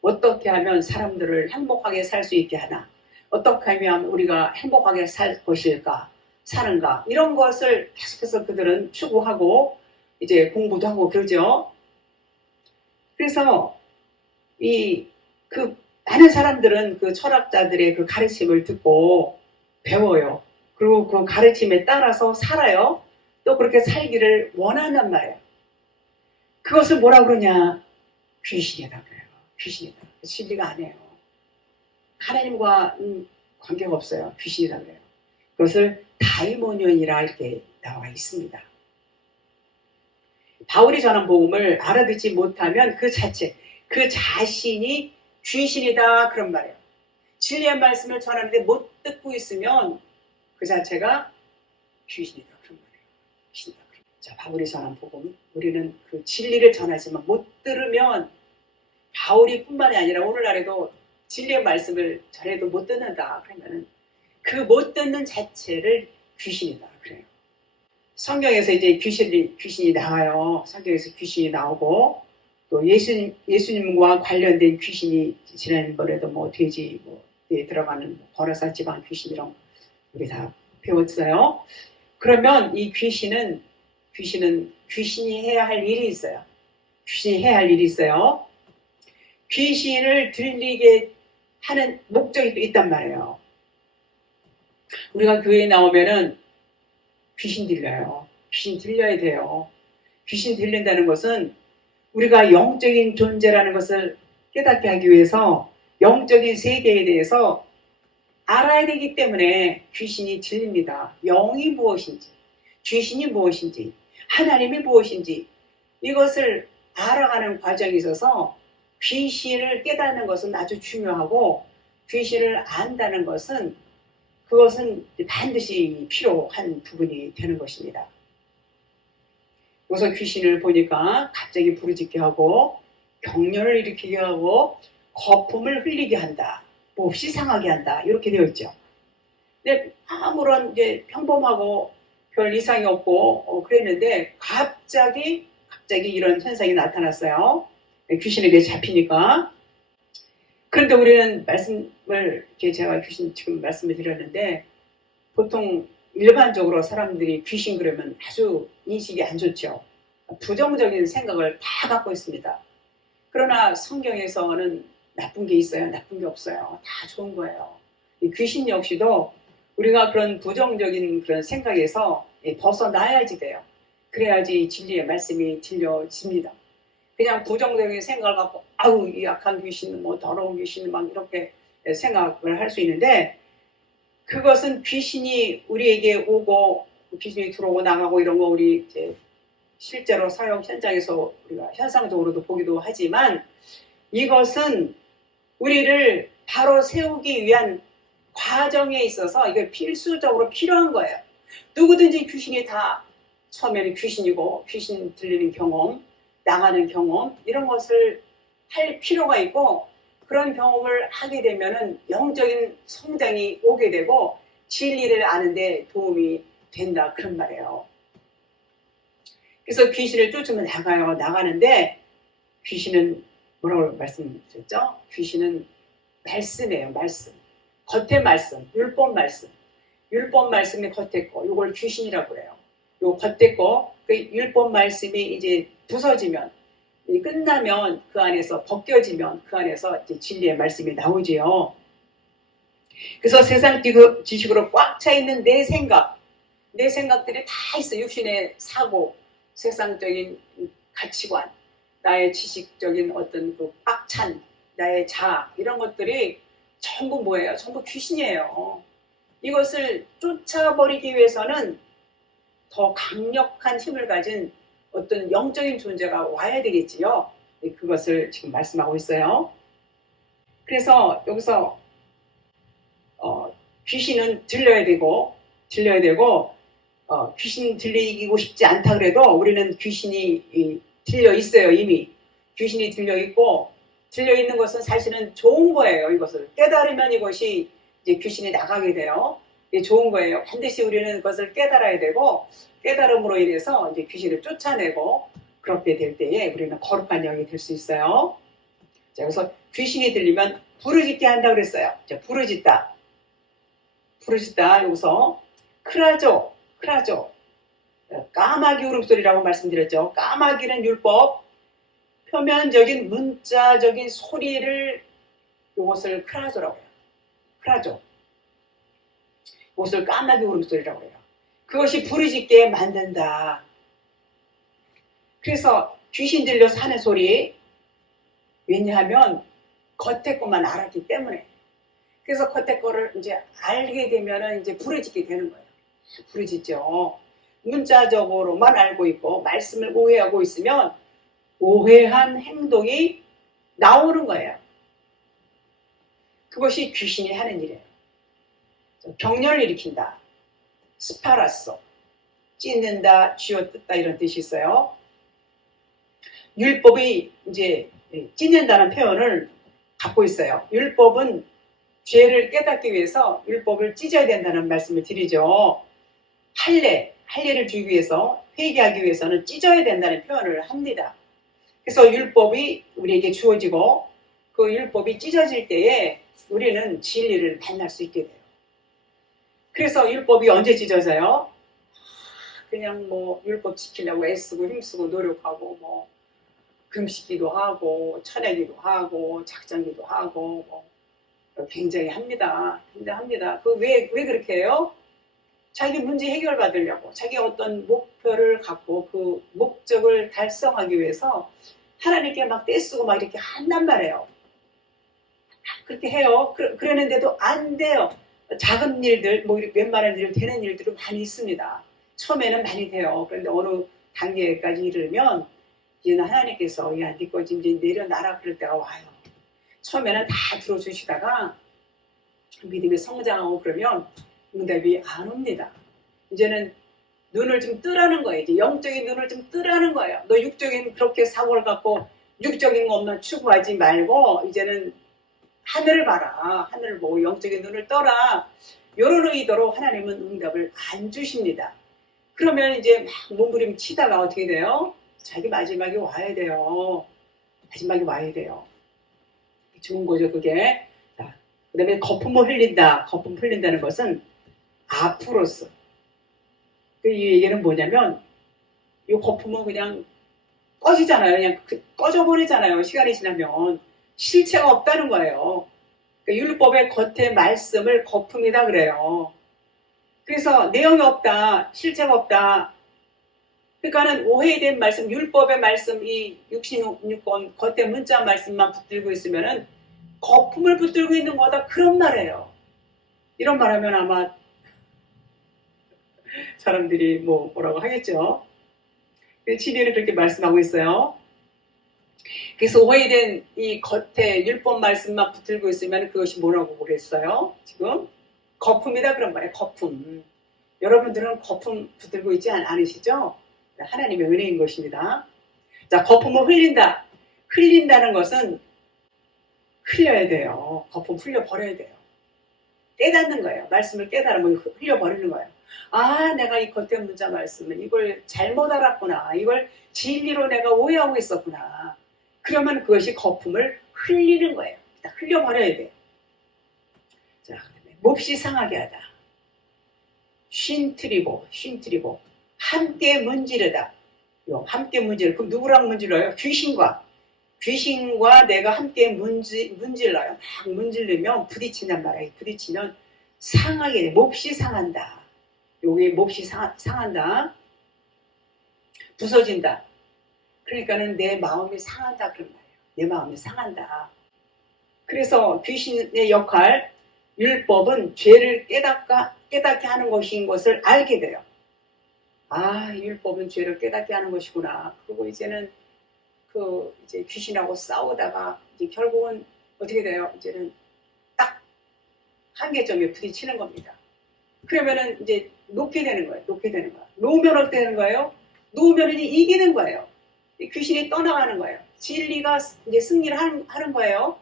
어떻게 하면 사람들을 행복하게 살 수 있게 하나? 어떻게 하면 우리가 행복하게 살 것일까? 사는가? 이런 것을 계속해서 그들은 추구하고 이제 공부도 하고 그러죠. 그래서 많은 사람들은 그 철학자들의 그 가르침을 듣고 배워요. 그리고 그 가르침에 따라서 살아요. 또 그렇게 살기를 원한단 말이에요. 그것을 뭐라 그러냐? 귀신이다 그래요. 귀신이다. 진리가 아니에요. 하나님과 관계가 없어요. 귀신이다 그래요. 그것을 다이모니온이라 이렇게 나와 있습니다. 바울이 전한 복음을 알아듣지 못하면 그 자신이 귀신이다 그런 말이에요. 진리의 말씀을 전하는데 못 듣고 있으면 그 자체가 귀신이다 그런 말이에요. 귀신이다. 자, 바울이 전한 복음, 우리는 그 진리를 전하지만 못 들으면 바울이 뿐만이 아니라 오늘날에도 진리의 말씀을 전해도 못 듣는다 그러면은 그 못 듣는 자체를 귀신이다 그래요. 성경에서 이제 귀신이 나와요. 성경에서 귀신이 나오고 또 예수님과 관련된 귀신이 지난번에도 뭐 돼지 에 들어가는 거라사 지방 귀신이랑 우리 다 배웠어요. 그러면 이 귀신은 귀신이 해야 할 일이 있어요. 귀신이 해야 할 일이 있어요. 귀신을 들리게 하는 목적이 또 있단 말이에요. 우리가 교회에 나오면은 귀신 들려요. 귀신 들려야 돼요. 귀신 들린다는 것은 우리가 영적인 존재라는 것을 깨닫게 하기 위해서 영적인 세계에 대해서 알아야 되기 때문에 귀신이 들립니다. 영이 무엇인지, 귀신이 무엇인지, 하나님이 무엇인지 이것을 알아가는 과정에 있어서 귀신을 깨닫는 것은 아주 중요하고 귀신을 안다는 것은 그것은 반드시 필요한 부분이 되는 것입니다. 여기서 귀신을 보니까 갑자기 부르짖게 하고 경련을 일으키게 하고 거품을 흘리게 한다. 몹시 상하게 한다. 이렇게 되어 있죠. 근데 아무런 이제 평범하고 별 이상이 없고 그랬는데 갑자기 이런 현상이 나타났어요. 귀신에게 잡히니까. 그런데 우리는 제가 귀신 지금 말씀을 드렸는데 보통 일반적으로 사람들이 귀신 그러면 아주 인식이 안 좋죠. 부정적인 생각을 다 갖고 있습니다. 그러나 성경에서는 나쁜 게 있어요. 나쁜 게 없어요. 다 좋은 거예요. 이 귀신 역시도 우리가 그런 부정적인 그런 생각에서 벗어나야지 돼요. 그래야지 진리의 말씀이 들려집니다. 그냥 부정적인 생각을 갖고 아우 이 악한 귀신 뭐 더러운 귀신 막 이렇게 생각을 할 수 있는데 그것은 귀신이 우리에게 오고 귀신이 들어오고 나가고 이런 거 우리 이제 실제로 사용 현장에서 우리가 현상적으로도 보기도 하지만 이것은 우리를 바로 세우기 위한 과정에 있어서 이게 필수적으로 필요한 거예요. 누구든지 귀신이 다 처음에는 귀신이고 귀신 들리는 경험, 나가는 경험 이런 것을 할 필요가 있고 그런 경험을 하게 되면은 영적인 성장이 오게 되고 진리를 아는 데 도움이 된다 그런 말이에요. 그래서 귀신을 쫓으면 나가는데 귀신은 뭐라고 말씀드렸죠? 귀신은 말씀이에요. 말씀. 겉의 말씀, 율법 말씀. 율법 말씀이 겉에 거. 이걸 귀신이라고 해요. 요 겉에 거, 그 율법 말씀이 이제 부서지면, 끝나면 그 안에서 벗겨지면 그 안에서 이제 진리의 말씀이 나오지요. 그래서 세상 지식으로 꽉 차 있는 내 생각들이 다 있어. 육신의 사고, 세상적인 가치관, 나의 지식적인 어떤 그 꽉 찬 나의 자아, 이런 것들이 전부 뭐예요? 전부 귀신이에요. 이것을 쫓아버리기 위해서는 더 강력한 힘을 가진 어떤 영적인 존재가 와야 되겠지요. 그것을 지금 말씀하고 있어요. 그래서 여기서 귀신은 들려야 되고 귀신 들리고 싶지 않다 그래도 우리는 귀신이 들려 있어요. 이미 귀신이 들려 있고, 들려 있는 것은 사실은 좋은 거예요. 이것을 깨달으면 이것이 이제 귀신이 나가게 돼요. 이게 좋은 거예요. 반드시 우리는 그것을 깨달아야 되고, 깨달음으로 인해서 이제 귀신을 쫓아내고, 그렇게 될 때에 우리는 거룩한 영이 될 수 있어요. 자, 그래서 귀신이 들리면 부르짖게 한다고 그랬어요. 자, 부르짖다 여기서 크라조, 까마귀 울음소리라고 말씀드렸죠. 까마귀는 율법, 표면적인 문자적인 소리를, 이것을 크라조라고 해요. 크라조. 이것을 까마귀 울음소리라고 해요. 그것이 부르짖게 만든다. 그래서 귀신 들려서 하는 소리, 왜냐하면 겉에 것만 알았기 때문에. 그래서 겉에 거를 이제 알게 되면은 이제 부르짖게 되는 거예요. 부르짖죠. 문자적으로만 알고 있고 말씀을 오해하고 있으면 오해한 행동이 나오는 거예요. 그것이 귀신이 하는 일이에요. 병렬을 일으킨다. 스파라소. 찢는다, 쥐어뜯다 이런 뜻이 있어요. 율법이 이제 찢는다는 표현을 갖고 있어요. 율법은 죄를 깨닫기 위해서 율법을 찢어야 된다는 말씀을 드리죠. 할례를 주기 위해서, 회개하기 위해서는 찢어야 된다는 표현을 합니다. 그래서 율법이 우리에게 주어지고 그 율법이 찢어질 때에 우리는 진리를 만날 수 있게 돼요. 그래서 율법이 언제 찢어져요? 그냥 뭐 율법 지키려고 애쓰고 힘쓰고 노력하고 뭐 금식기도 하고 천회기도 하고 작정기도 하고 뭐 굉장히 합니다. 그 왜 그렇게 해요? 자기 문제 해결 받으려고, 자기 어떤 목표를 갖고 그 목적을 달성하기 위해서 하나님께 막 떼쓰고 막 이렇게 한단 말이에요. 그렇게 해요. 그러는데도 안 돼요. 작은 일들, 뭐 웬만한 일 되는 일들은 많이 있습니다. 처음에는 많이 돼요. 그런데 어느 단계까지 이르면 이제는 하나님께서 야, 네 거지 이제 내려놔라 그럴 때가 와요. 처음에는 다 들어주시다가 믿음이 성장하고 그러면 응답이 안 옵니다. 이제는 눈을 좀 뜨라는 거예요. 이제 영적인 눈을 좀 뜨라는 거예요. 너 육적인 그렇게 사고를 갖고 육적인 것만 추구하지 말고 이제는 하늘을 봐라. 하늘을 보고 영적인 눈을 떠라. 이런 의도로 하나님은 응답을 안 주십니다. 그러면 이제 막 몸부림치다가 어떻게 돼요? 자기 마지막에 와야 돼요. 마지막에 와야 돼요. 좋은 거죠, 그게. 자, 그 다음에 거품을 흘린다. 거품 흘린다는 것은 앞으로서. 이 얘기는 뭐냐면, 이 거품은 그냥 꺼지잖아요. 그냥 꺼져버리잖아요. 시간이 지나면. 실체가 없다는 거예요. 그러니까 율법의 겉에 말씀을 거품이다 그래요. 그래서 내용이 없다. 실체가 없다. 그러니까는 오해된 말씀, 율법의 말씀, 이 66권 겉에 문자 말씀만 붙들고 있으면은 거품을 붙들고 있는 거다. 그런 말이에요. 이런 말 하면 아마 사람들이 뭐라고 하겠죠. 진리는 그렇게 말씀하고 있어요. 그래서 오해된 이 겉에 율법 말씀만 붙들고 있으면 그것이 뭐라고 그랬어요? 지금 거품이다 그런 말이에요. 거품. 여러분들은 거품 붙들고 있지 않으시죠? 하나님의 은혜인 것입니다. 자, 거품을 흘린다. 흘린다는 것은 흘려야 돼요. 거품 흘려버려야 돼요. 깨닫는 거예요. 말씀을 깨달으면 흘려버리는 거예요. 아, 내가 이 겉에 문자 말씀은 이걸 잘못 알았구나. 이걸 진리로 내가 오해하고 있었구나. 그러면 그것이 거품을 흘리는 거예요. 흘려버려야 돼요. 자, 몹시 상하게 하다. 쉰트리고 함께 문지르다. 함께 문지르. 그럼 누구랑 문질러요? 귀신과 내가 함께 문질러요. 막 문질르면 부딪힌단 말이에요. 부딪히면 상하게 돼. 몹시 상한다. 여기 몹시 상한다. 부서진다. 그러니까는 내 마음이 상한다 그런 말이에요. 내 마음이 상한다. 그래서 귀신의 역할, 율법은 죄를 깨닫게 하는 것인 것을 알게 돼요. 아, 율법은 죄를 깨닫게 하는 것이구나. 그리고 이제는 이제 귀신하고 싸우다가 이제 결국은 어떻게 돼요? 이제는 딱 한계점에 부딪히는 겁니다. 그러면은 이제 놓게 되는 거예요. 놓으면 어떻게 되는 거예요? 놓으면 이제 이기는 거예요. 귀신이 떠나가는 거예요. 진리가 이제 승리를 하는 거예요.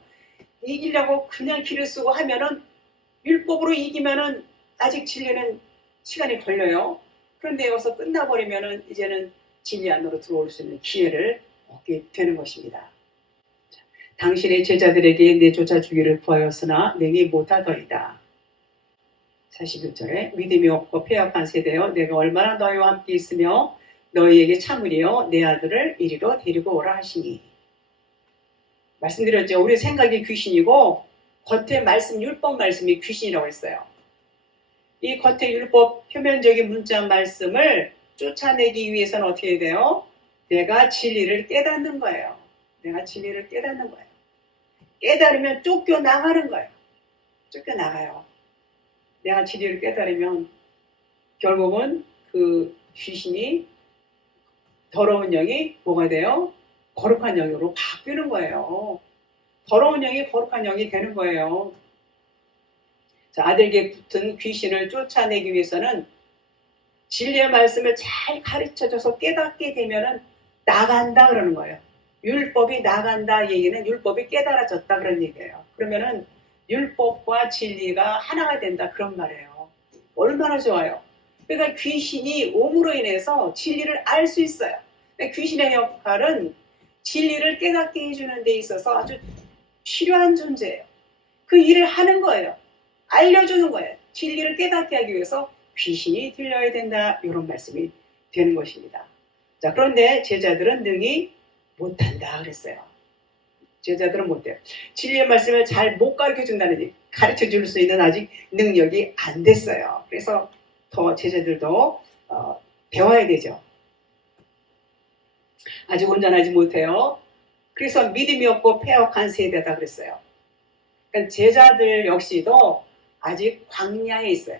이기려고 그냥 길을 쓰고 하면은 율법으로 이기면은 아직 진리는 시간이 걸려요. 그런데 여기서 끝나버리면은 이제는 진리 안으로 들어올 수 있는 기회를 얻게 되는 것입니다. 당신의 제자들에게 내쫓아 주기를 구하였으나 능히 못하더이다. 41절에 믿음이 없고 패역한 세대여 내가 얼마나 너희와 함께 있으며 너희에게 참으리요 내 아들을 이리로 데리고 오라 하시니. 말씀드렸죠. 우리 생각이 귀신이고 겉에 말씀 율법 말씀이 귀신이라고 했어요. 이 겉에 율법 표면적인 문자 말씀을 쫓아내기 위해서는 어떻게 해야 돼요? 내가 진리를 깨닫는 거예요. 깨달으면 쫓겨나가는 거예요. 쫓겨나가요. 내가 진리를 깨달으면 결국은 그 귀신이 더러운 영이 뭐가 돼요? 거룩한 영으로 바뀌는 거예요. 더러운 영이 거룩한 영이 되는 거예요. 자, 아들에게 붙은 귀신을 쫓아내기 위해서는 진리의 말씀을 잘 가르쳐줘서 깨닫게 되면은 나간다 그러는 거예요. 율법이 나간다 얘기는 율법이 깨달아졌다 그런 얘기예요. 그러면은 율법과 진리가 하나가 된다 그런 말이에요. 얼마나 좋아요. 그러니까 귀신이 옴으로 인해서 진리를 알 수 있어요. 귀신의 역할은 진리를 깨닫게 해주는 데 있어서 아주 필요한 존재예요. 그 일을 하는 거예요. 알려주는 거예요. 진리를 깨닫게 하기 위해서 귀신이 들려야 된다 이런 말씀이 되는 것입니다. 자, 그런데 제자들은 능히 못한다 그랬어요. 제자들은 못해요. 진리의 말씀을 잘 못 가르쳐 준다는 얘기, 가르쳐 줄 수 있는 아직 능력이 안 됐어요. 그래서 더 제자들도 배워야 되죠. 아직 온전하지 못해요. 그래서 믿음이 없고 패역한 세대다 그랬어요. 그러니까 제자들 역시도 아직 광야에 있어요.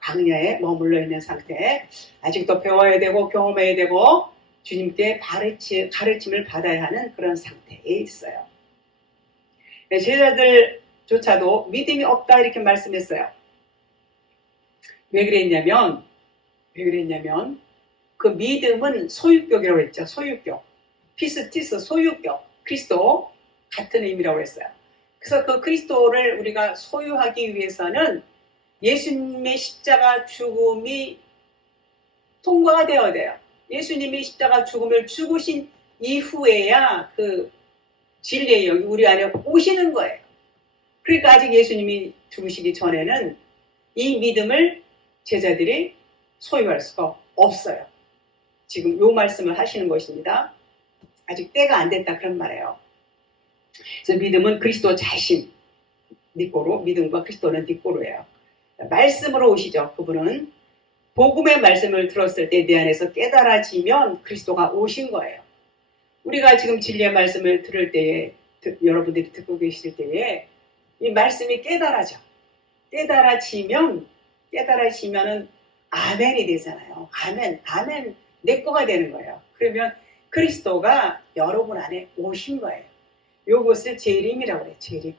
광야에 머물러 있는 상태에 아직도 배워야 되고 경험해야 되고 주님께 가르침을 받아야 하는 그런 상태에 있어요. 제자들조차도 믿음이 없다 이렇게 말씀했어요. 왜 그랬냐면 그 믿음은 소유격이라고 했죠. 소유격. 피스티스 소유격. 그리스도 같은 의미라고 했어요. 그래서 그 그리스도를 우리가 소유하기 위해서는 예수님의 십자가 죽음이 통과가 되어야 돼요. 예수님이 십자가 죽음을 죽으신 이후에야 그 진리의 영이 우리 안에 오시는 거예요. 그러니까 아직 예수님이 죽으시기 전에는 이 믿음을 제자들이 소유할 수가 없어요. 지금 요 말씀을 하시는 것입니다. 아직 때가 안 됐다 그런 말이에요. 그래서 믿음은 그리스도 자신, 니꼬로, 믿음과 그리스도는 니꼬로예요. 말씀으로 오시죠. 그분은 복음의 말씀을 들었을 때 내 안에서 깨달아지면 그리스도가 오신 거예요. 우리가 지금 진리의 말씀을 들을 때에 여러분들이 듣고 계실 때에 이 말씀이 깨달아져. 깨달아지면은 아멘이 되잖아요. 아멘 내 거가 되는 거예요. 그러면 그리스도가 여러분 안에 오신 거예요. 요것을 재림이라고 그래요. 재림.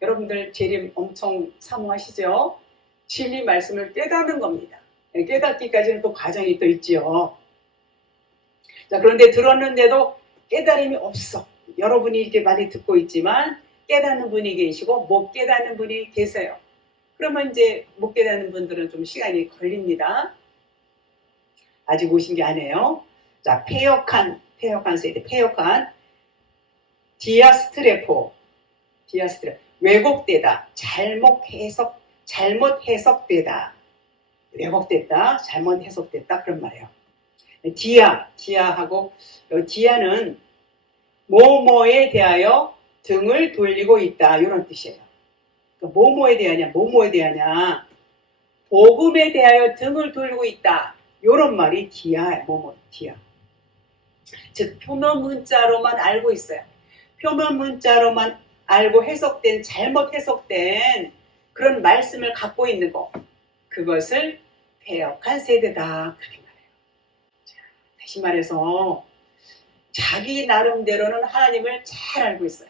여러분들 재림 엄청 사모하시죠? 진리 말씀을 깨닫는 겁니다. 깨닫기까지는 또 과정이 또 있지요. 자, 그런데 들었는데도 깨달음이 없어. 여러분이 이렇게 많이 듣고 있지만 깨닫는 분이 계시고 못 깨닫는 분이 계세요. 그러면 이제 못 깨닫는 분들은 좀 시간이 걸립니다. 아직 오신 게 아니에요. 자, 폐역한 세대, 폐역한 디아스트레포, 왜곡되다, 잘못 해석되다, 왜곡됐다, 잘못 해석됐다 그런 말이에요. 디아하고 디아는 뭐뭐에 대하여 등을 돌리고 있다 이런 뜻이에요. 뭐뭐에 대하냐, 복음에 대하여 등을 돌리고 있다 이런 말이 디아예요. 디아. 즉 표면 문자로만 알고 있어요. 표면 문자로만 알고 잘못 해석된 그런 말씀을 갖고 있는 거, 그것을 폐역한 세대다 그렇게 말해요. 자, 다시 말해서 자기 나름대로는 하나님을 잘 알고 있어요.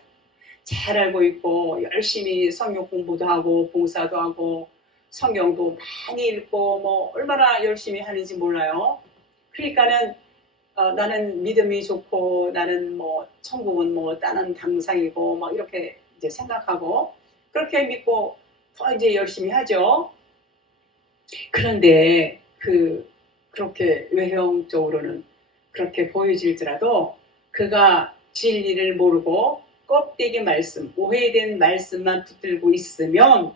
잘 알고 있고 열심히 성경 공부도 하고 봉사도 하고 성경도 많이 읽고 뭐 얼마나 열심히 하는지 몰라요. 그러니까는 나는 믿음이 좋고 나는 뭐 천국은 뭐 다른 당상이고 막 이렇게 이제 생각하고 그렇게 믿고 더 이제 열심히 하죠. 그런데 그렇게 외형적으로는 그렇게 보여질지라도 그가 진리를 모르고 껍데기 말씀, 오해된 말씀만 붙들고 있으면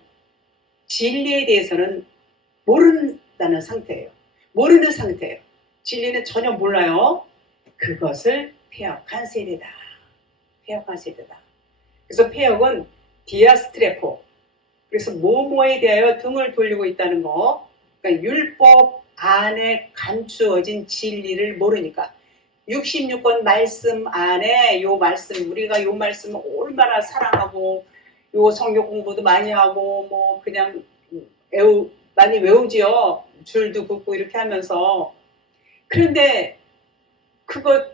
진리에 대해서는 모르는 상태예요. 진리는 전혀 몰라요. 그것을 폐역한 세대다. 그래서 폐역은 디아스트레포. 그래서 뭐뭐에 대하여 등을 돌리고 있다는 거. 그러니까 율법 안에 감추어진 진리를 모르니까. 66권 말씀 안에 우리가 요 말씀을 얼마나 사랑하고 요 성경 공부도 많이 하고 뭐 그냥 많이 외우지요. 줄도 긋고 이렇게 하면서. 그런데 그거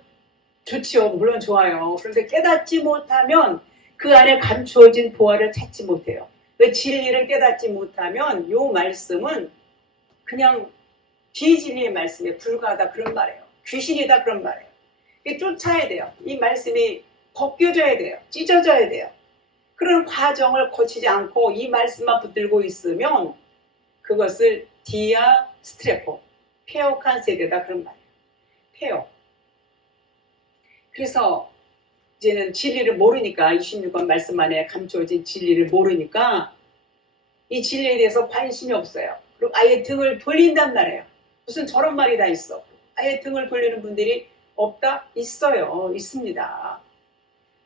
좋지요. 물론 좋아요. 그런데 깨닫지 못하면 그 안에 감추어진 보화를 찾지 못해요. 그 진리를 깨닫지 못하면 요 말씀은 그냥 비진리의 말씀에 불과하다 그런 말이에요. 귀신이다 그런 말이에요. 이게 쫓아야 돼요. 이 말씀이 벗겨져야 돼요. 찢어져야 돼요. 그런 과정을 거치지 않고 이 말씀만 붙들고 있으면 그것을 디아스트레포, 폐역한 세대다 그런 말이에요. 폐역. 그래서 이제는 진리를 모르니까 26권 말씀 안에 감추어진 진리를 모르니까 이 진리에 대해서 관심이 없어요. 그리고 아예 등을 돌린단 말이에요. 무슨 저런 말이 다 있어. 아예 등을 돌리는 분들이 없다? 있어요. 있습니다.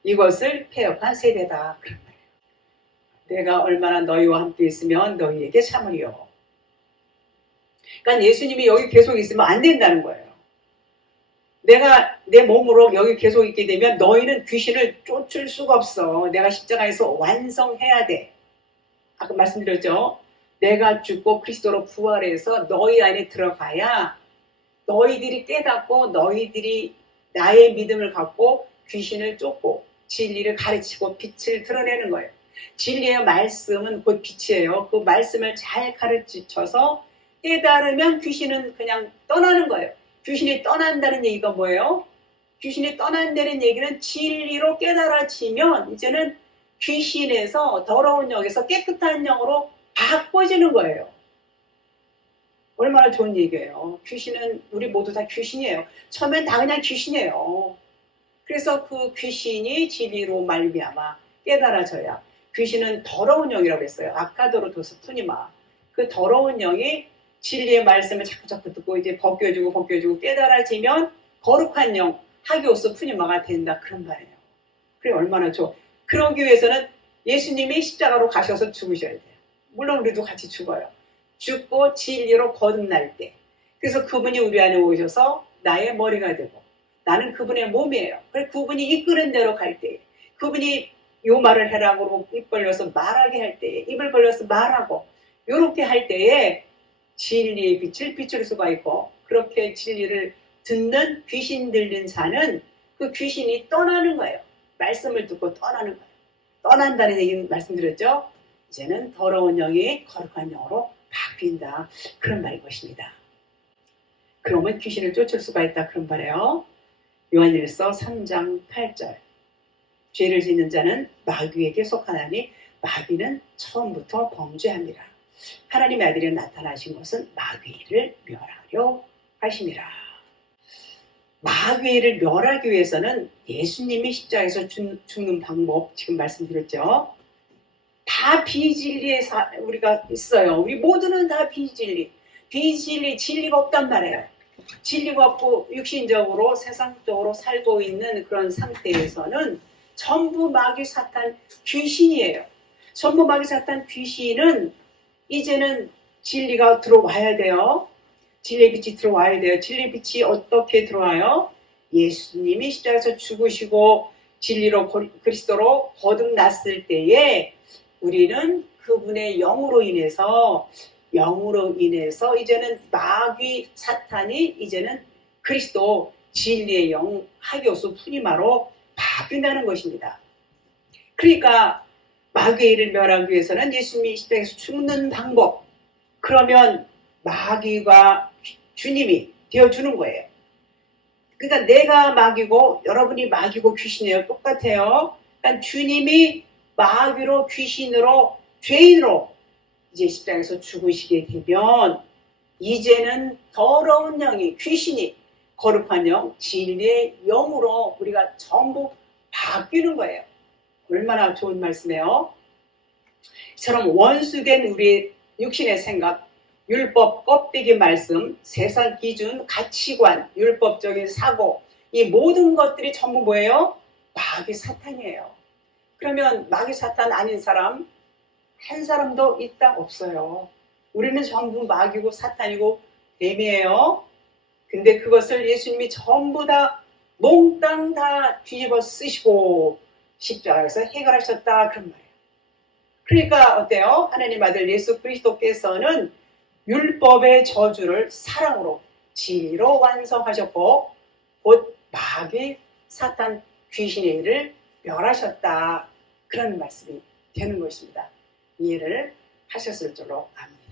이것을 폐역한 세대다 그런 말이에요. 내가 얼마나 너희와 함께 있으면 너희에게 참으리요. 그러니까 예수님이 여기 계속 있으면 안 된다는 거예요. 내가 내 몸으로 여기 계속 있게 되면 너희는 귀신을 쫓을 수가 없어. 내가 십자가에서 완성해야 돼. 아까 말씀드렸죠. 내가 죽고 그리스도로 부활해서 너희 안에 들어가야 너희들이 깨닫고 너희들이 나의 믿음을 갖고 귀신을 쫓고 진리를 가르치고 빛을 드러내는 거예요. 진리의 말씀은 곧 빛이에요. 그 말씀을 잘 가르쳐서 깨달으면 귀신은 그냥 떠나는 거예요. 귀신이 떠난다는 얘기가 뭐예요? 귀신이 떠난다는 얘기는 진리로 깨달아지면 이제는 귀신에서 더러운 영에서 깨끗한 영으로 바꿔지는 거예요. 얼마나 좋은 얘기예요. 귀신은 우리 모두 다 귀신이에요. 처음엔 다 그냥 귀신이에요. 그래서 그 귀신이 진리로 말미암아 깨달아져야. 귀신은 더러운 영이라고 했어요. 아카도로도스 푸니마. 그 더러운 영이 진리의 말씀을 자꾸 듣고 이제 벗겨주고 깨달아지면 거룩한 영, 하기오스 푸니마가 된다. 그런 말이에요. 그래 얼마나 좋아. 그러기 위해서는 예수님이 십자가로 가셔서 죽으셔야 돼요. 물론 우리도 같이 죽어요. 죽고 진리로 거듭날 때. 그래서 그분이 우리 안에 오셔서 나의 머리가 되고 나는 그분의 몸이에요. 그래서 그분이 이끄는 대로 갈 때, 그분이 요 말을 해라고 입 벌려서 말하게 할 때에, 입을 벌려서 말하고 요렇게 할 때에 진리의 빛을 비출 수가 있고, 그렇게 진리를 듣는 귀신 들린 자는 그 귀신이 떠나는 거예요. 말씀을 듣고 떠나는 거예요. 떠난다는 얘기는 말씀드렸죠. 이제는 더러운 영이 거룩한 영으로 바뀐다. 그런 말인 것입니다. 그러면 귀신을 쫓을 수가 있다. 그런 말이에요. 요한일서 3장 8절. 죄를 짓는 자는 마귀에게 속하나니 마귀는 처음부터 범죄합니다. 하나님의 아들이 나타나신 것은 마귀를 멸하려 하심이라. 마귀를 멸하기 위해서는 예수님이 십자가에서 죽는 방법 지금 말씀드렸죠. 다 비진리에 우리가 있어요. 우리 모두는 다 비진리. 진리가 없단 말이에요. 진리가 없고 육신적으로 세상적으로 살고 있는 그런 상태에서는 전부 마귀 사탄 귀신이에요. 전부 마귀 사탄 귀신은 이제는 진리가 들어와야 돼요. 진리의 빛이 들어와야 돼요. 진리의 빛이 어떻게 들어와요? 예수님이 십자가에서 죽으시고 진리로 그리스도로 거듭났을 때에 우리는 그분의 영으로 인해서 이제는 마귀 사탄이 이제는 그리스도 진리의 영 하교수 푸니마로 바뀐다는 것입니다. 그러니까 마귀를 멸하기 위해서는 예수님이 십자가에서 죽는 방법, 그러면 마귀가 주님이 되어주는 거예요. 그러니까 내가 마귀고 여러분이 마귀고 귀신이에요. 똑같아요. 그러니까 주님이 마귀로 귀신으로 죄인으로 이제 십자가에서 죽으시게 되면 이제는 더러운 영이 귀신이 거룩한 영, 진리의 영으로 우리가 전부 바뀌는 거예요. 얼마나 좋은 말씀이에요. 이처럼 원수된 우리 육신의 생각, 율법, 껍데기 말씀, 세상 기준, 가치관, 율법적인 사고, 이 모든 것들이 전부 뭐예요? 마귀 사탄이에요. 그러면 마귀 사탄 아닌 사람 한 사람도 있다 없어요. 우리는 전부 마귀고 사탄이고 뱀이에요. 근데 그것을 예수님이 전부 다 몽땅 다 뒤집어 쓰시고 십자가에서 해결하셨다 그런 말이에요. 그러니까 어때요? 하나님 아들 예수 그리스도께서는 율법의 저주를 사랑으로 진리로 완성하셨고 곧 마귀 사탄 귀신의 일을 멸하셨다 그런 말씀이 되는 것입니다. 이해를 하셨을 줄로 압니다.